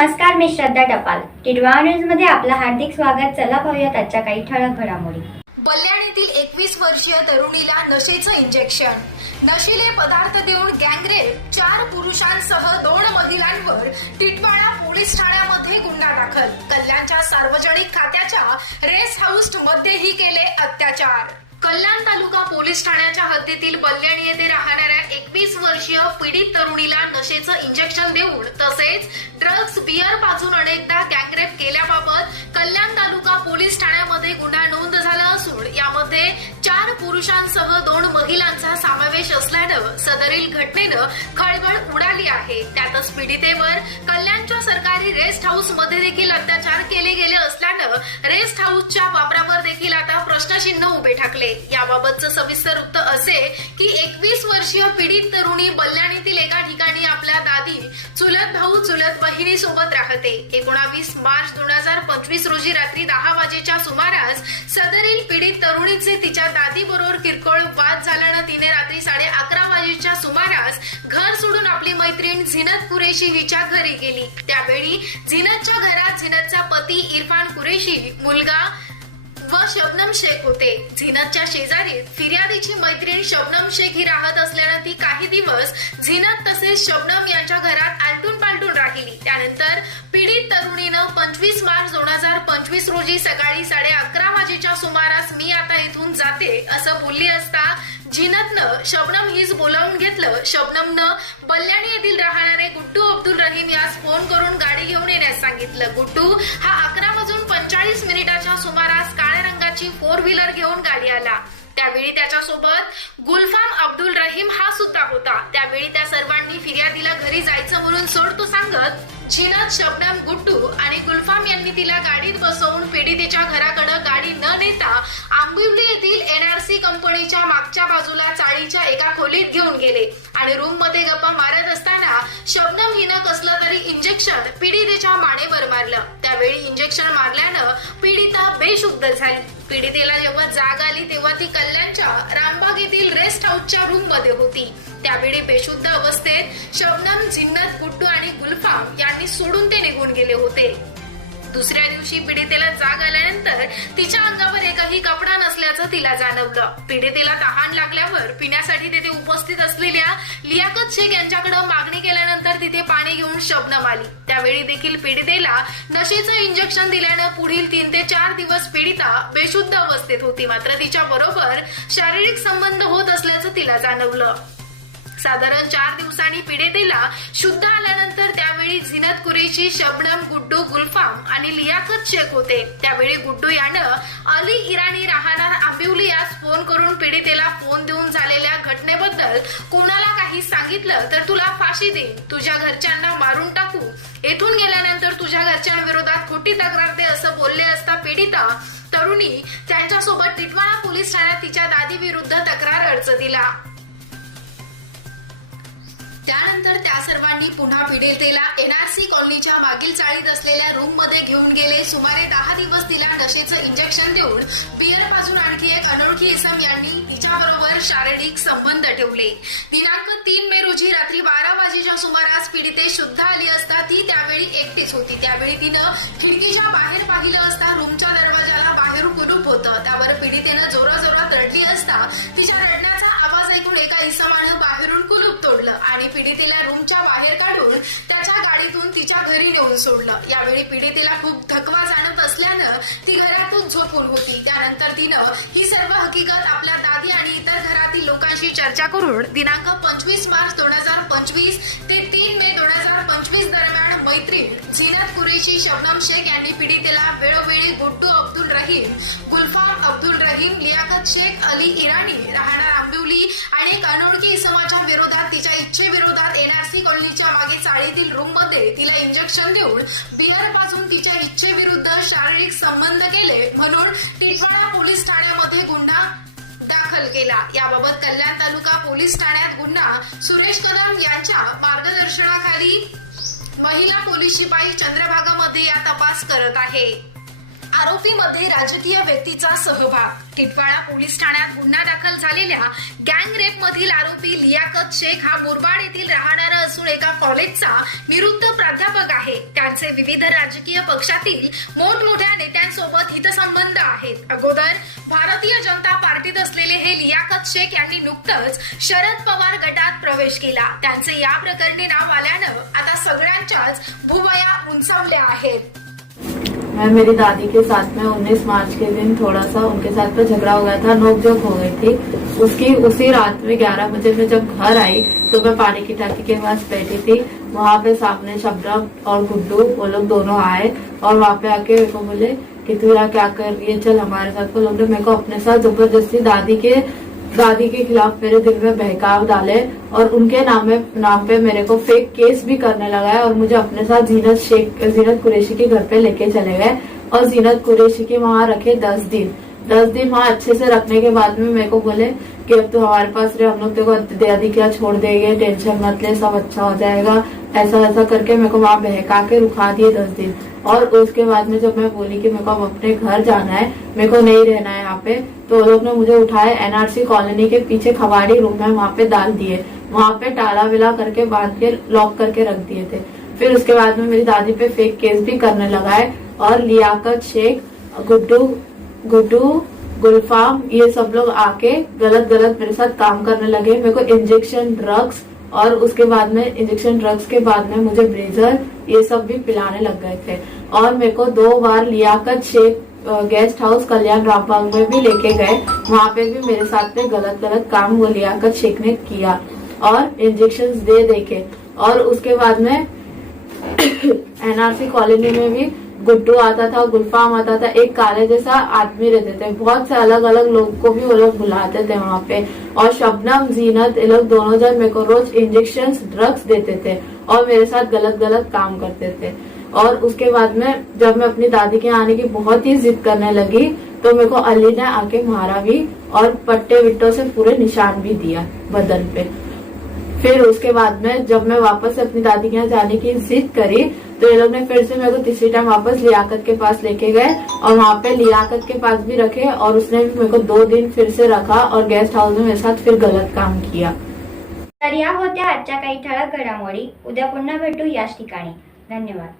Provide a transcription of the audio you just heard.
नमस्कार मी श्रद्धा टपाल. टिडवा न्यूजमध्ये आपलं हार्दिक स्वागत. चला पाहूयात आजच्या काही ठळक घडामोडी. बल्याणीतील एकवीस वर्षीय तरुणीला नशेचं इंजेक्शन नशिले पदार्थ देऊन गँगरेप चार पुरुषांसह दोन महिलांवर टिटवाळा पोलीस ठाण्यामध्ये गुन्हा दाखल. कल्याणच्या सार्वजनिक खात्याच्या रेस्ट हाऊस मध्येही केले अत्याचार. कल्याण तालुका पोलीस ठाण्याच्या हद्दीतील बल्याणी येथे राहणाऱ्या एकवीस वर्षीय पीडित तरुणीला नशेचं इंजेक्शन देऊन तसेच ड्रग्ज बियर पाजून अनेकदा गँगरेप केल्याबाबत कल्याण तालुका पोलीस ठाण्यामध्ये गुन्हा नोंद झाला असून यामध्ये चार पुरुषांसह दोन महिलांचा समावेश असल्यानं सदरील घटनेनं खळबळ उडाली आहे. त्यातच पीडितेवर कल्याणच्या सरकारी रेस्ट हाऊसमध्ये देखील अत्याचार केले गेले असल्यानं रेस्ट हाऊसच्या याबाबतचं सविस्तर वृत्त असे की एकवीस वर्षीय पीडित तरुणी बल्याणीतील एका ठिकाणी आपल्या दादी चुलत भाऊ चुलत बहिणी सोबत राहते. एकोणावीस मार्च दोन हजार पंचवीस रोजी रात्री दहा वाजेच्या सुमारास सदरील पीडित तरुणीचे तिच्या दादी बरोबर किरकोळ वाद झाल्यानं तिने रात्री साडे अकरा वाजेच्या सुमारास घर सोडून आपली मैत्रीण झिनत कुरेशी हिच्या घरी गेली. त्यावेळी झिनतच्या घरात झिनतचा पती इरफान कुरेशी मुलगा व शबनम शेख होते झिनतच्या शेजारी फिर्यादीची मैत्रीण शबनम शेख ही राहत असल्यानं ती काही दिवस झिनत तसेच शबनम यांच्या घरात आलटून पालटून राहिली. त्यानंतर पीडित तरुणीनं पंचवीस मार्च दोन हजार पंचवीस रोजी सकाळी साडे अकरा वाजेच्या सुमारास मी आता इथून जाते असं बोलली असता जिनतनं शबनम हीच बोलावून घेतलं. शबनमनं बल्याणी येथील राहणारे गुट्टू अब्दुल रहीम यास फोन करून गाडी घेऊन येण्यास सांगितलं. गुट्टू हा काळ्या फोर व्हीलर घेऊन गाडी आला. त्यावेळी त्याच्यासोबत गुलफाम अब्दुल रहीम हा सुद्धा होता. त्यावेळी त्या सर्वांनी फिर्यादीला घरी जायचं म्हणून सोडतो सांगत झिनत शबनम गुड्डू आणि गुलफाम यांनी तिला गाडीत बसवून पीडितेच्या घराकडे गाडी न नेता आंबिवली येथील एनआरसी कंपनीच्या मागच्या बाजूला चाळीच्या एका खोलीत घेऊन गेले. आणि रूममध्ये गप्पा मारत असताना शबनम हिनं कसलं तरी इंजेक्शन पीडितेच्या मानेवर मारलं. त्यावेळी इंजेक्शन मारल्यानं पीडिता बेशुद्ध झाली. पीडितेला जेव्हा जाग आली तेव्हा ती कल्याणच्या रामबाग येथील रेस्ट हाऊसच्या रूममध्ये होती. त्यावेळी बेशुद्ध अवस्थेत शबनम झिन्नत गुड्डू आणि गुल यांनी सोडून ते निघून गेले होते. दुसऱ्या दिवशी पीडितेला जाग आल्यानंतर तिच्या अंगावर एकही कपडा नसल्याचं तिला जाणवलं. पीडितेला तहान लागल्यावर पिण्यासाठी तिथे उपस्थित असलेल्या लियाकत शेख यांच्याकडे मागणी केल्यानंतर तिथे पाणी घेऊन शबनम आली. त्यावेळी देखील पीडितेला नशेचं इंजेक्शन दिल्यानं पुढील तीन ते चार दिवस पीडिता बेशुद्ध अवस्थेत होती. मात्र तिच्या बरोबर शारीरिक संबंध होत असल्याचं तिला जाणवलं. साधारण चार दिवसांनी पीडितेला शुद्ध आल्यानंतर त्यावेळी झिनत कुरेशी शबनम गुड्डू गुलफाम आणि लियाकत शेख होते. त्यावेळी गुड्डू यानं अली इराणी राहणार आंबिवली यास फोन करून पीडितेला फोन देऊन झालेल्या घटनेबद्दल कोणाला काही सांगितलं तर तुला फाशी देईन. तुझ्या घरच्यांना मारून टाकू. येथून गेल्यानंतर तुझ्या घरच्यांविरोधात खोटी तक्रार दे असं बोलले असता पीडिता तरुणी त्यांच्यासोबत टिटवाळा पोलीस ठाण्यात तिच्या दादी विरुद्ध तक्रार अर्ज दिला. त्यानंतर सर्वांनी पुन्हा पीडितेला एनआरसी कॉलनीच्या मागील चाळीत असलेल्या रूममध्ये घेऊन गेले. सुमारे दहा दिवस तिला नशेचं इंजेक्शन देऊन बियर पाजून आणखी एक अनोळखी इसम यांनी तिच्याबरोबर शारीरिक संबंध ठेवले. दिनांक तीन मे रोजी रात्री बारा वाजेच्या सुमारास पीडिते शुद्ध आली असता ती त्यावेळी एकटीच होती. त्यावेळी तिनं खिडकीच्या बाहेर पाहिलं असता रूमच्या दरवाजाला बाहेर कुलूप होतं. त्यावर पीडितेनं जोराजोरात रडली असता तिच्या रडण्याचा आवाज ऐकून एका इसमानं बाहेरून कुलूप तोडलं आणि पीडितेला रूमच्या बाहेर काढून त्याच्या गाडीतून तिच्या घरी नेऊन सोडलं. यावेळी पीडितेला खूप थकवा जाणत असल्यानं ती घरातून झोपून होती. त्यानंतर तिनं ही सर्व हकीकत आपल्या दादी आणि इतर घरातील लोकांशी चर्चा करून दिनांक पंचवीस मार्च दोन हजार पंचवीस ते तीन मे दोन हजार पंचवीस दरम्यान मैत्रीण झिनत कुरेशी शबनम शेख यांनी पीडितेला वेळोवेळी गुड्डू अब्दुल रहीम गुलफाम अब्दुल रहीम लियाकत शेख अली इराणी राहणार थांबविली आणि एक अनोळखी इसमाच्या विरोधात तिच्या इच्छेविरोधात एनआरसी कॉलनीच्या मागे चाळीतील रूममध्ये तिला इंजेक्शन देऊन बिअरपासून तिच्या इच्छेविरुद्ध शारीरिक संबंध केले म्हणून टिटवाडा पोलीस ठाण्यामध्ये गुन्हा दाखल केला. याबाबत कल्याण तालुका पोलीस ठाण्यात गुन्हा. सुरेश कदम यांच्या मार्गदर्शनाखाली महिला पोलीस शिपाई चंद्रभागामध्ये या तपास करत आहे. आरोपीमध्ये राजकीय व्यक्तीचा सहभाग. टिटवाळा पोलीस ठाण्यात गुन्हा दाखल झालेल्या गँग रेप मधील आरोपी लियाकत शेख हा मुरबाड येथील राहणारा असून एका कॉलेजचा निवृत्त प्राध्यापक आहे. त्यांचे विविध राजकीय पक्षातील मोठमोठ्या नेत्यांसोबत हितसंबंध आहेत. अगोदर भारतीय जनता पार्टीत असलेले हे लियाकत शेख यांनी नुकतंच शरद पवार गटात प्रवेश केला. त्यांचे या प्रकरणी नाव आल्यानं आता सगळ्यांच्याच भुवया उंचावल्या आहेत. मैं मेरी दादी के साथ में 19 मार्च के दिन थोड़ा सा उनके साथ में झगड़ा हो गया था, नोकझोंक हो गई थी। उसकी, उसी रात में 11 बजे मैं जब घर आई तो मैं पानी की टाकी के पास बैठी थी। वहाँ पे सामने शबनम और गुड्डू, वो लोग दोनों आए और वहाँ पे आके मेरे को बोले कि तू यहाँ क्या कर रही है? चल हमारे साथ वो लोग मेरे को अपने साथ ज़बरदस्ती दादी के दादी के खिलाफ मेरे दिल में बहकाव डाले और उनके नाम में, नाम पे मेरे को फेक केस भी करने लगा है और मुझे अपने साथ जीनत शेख, जीनत कुरेशी के घर पे लेके चले गए और जीनत कुरेशी के वहाँ रखे दस दिन। दस दिन वहाँ अच्छे से रखने के बाद में मेरे को बोले कि अब तो हमारे पास रहे, हम लोग तेरे को दादी क्या छोड़ देंगे, टेंशन मत ले, सब अच्छा हो जाएगा। ऐसा ऐसा करके मेरे को वहाँ बहका के रुका दिए दस दिन। और उसके बाद में जब मैं बोली कि मेरे को अब अपने घर जाना है, मेरे को नहीं रहना है यहाँ पे तो लोग ने मुझे उठाए, एनआरसी कॉलोनी के पीछे खवाड़ी रूम में वहाँ पे डाल दिए। वहाँ पे टाला विला करके बाँध के लॉक करके रख दिए थे। फिर उसके बाद में मेरी दादी पे फेक केस भी करने लगा है और लियाकत शेख, गुड्डू गुड्डू, गुलफाम, ये सब लोग आके गलत गलत मेरे साथ काम करने लगे। मेरे को इंजेक्शन ड्रग्स और उसके बाद में इंजेक्शन ड्रग्स के बाद में मुझे ब्रेजर ये सब भी पिलाने लग गए थे। और मेरे को दो बार लियाकत शेख गेस्ट हाउस कल्याण रामबाग में भी लेके गए। वहाँ पे भी मेरे साथ में गलत गलत काम वो लियाकत शेख ने किया और इंजेक्शन दे दे के। और उसके बाद में एनआरसी कॉलोनी में भी गुड्डू आता था, गुलफाम आता था, एक काले जैसा आदमी रहते थे। बहुत से अलग अलग लोग को भी वो लोग बुलाते थे वहाँ पे। और शबनम, जीनत, ये लोग दोनों जन मेरे को रोज इंजेक्शन ड्रग्स देते थे और मेरे साथ गलत गलत काम करते थे। और उसके बाद में जब मैं अपनी दादी के आने की बहुत ही जिद करने लगी तो मेरे को अली ने आके मारा भी और पट्टे विट्टों से पूरे निशान भी दिया बदन पे। फिर उसके बाद में जब मैं वापस अपनी दादी के यहाँ जाने की जिद करी तो ये लोग ने फिर से मेरे को तीसरी टाइम वापस लियाकत के पास लेके गए और वहाँ पे लियाकत के पास भी रखे और उसने भी मेरे को दो दिन फिर से रखा और गेस्ट हाउस में मेरे साथ फिर गलत काम किया। तर या होत्या आजच्या काही ठळक घडामोडी. उद्या पुन्हा भेटू याच ठिकाणी. धन्यवाद.